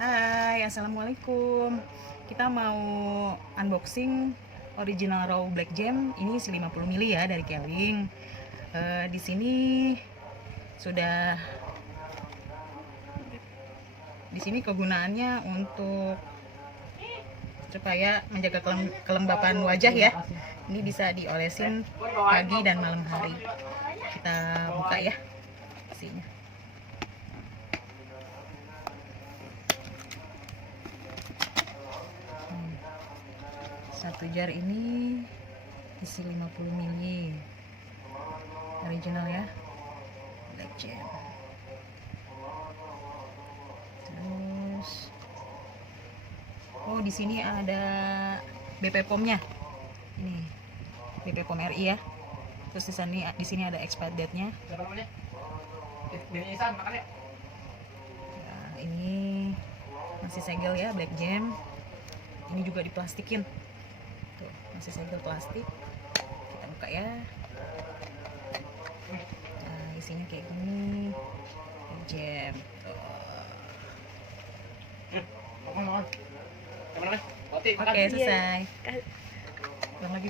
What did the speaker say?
Hai, assalamualaikum. Kita mau unboxing original raw black jam. Ini isi 50 ml ya dari Keling. Di sini sudah, di sini kegunaannya untuk supaya menjaga kelembapan wajah ya. Ini bisa diolesin pagi dan malam hari. Kita buka ya isinya. Satu jar ini isi 50 ml original ya, black jam. Terus di sini ada BP POM-nya. Ini BP POM RI ya. Terus di sini ada expired date-nya. Nah, ini masih segel ya, black jam. Ini juga diplastikin. Tuh, masih segel plastik. Kita buka ya. Nah, isinya kayak gini. Jam. Oke, selesai. Belum lagi.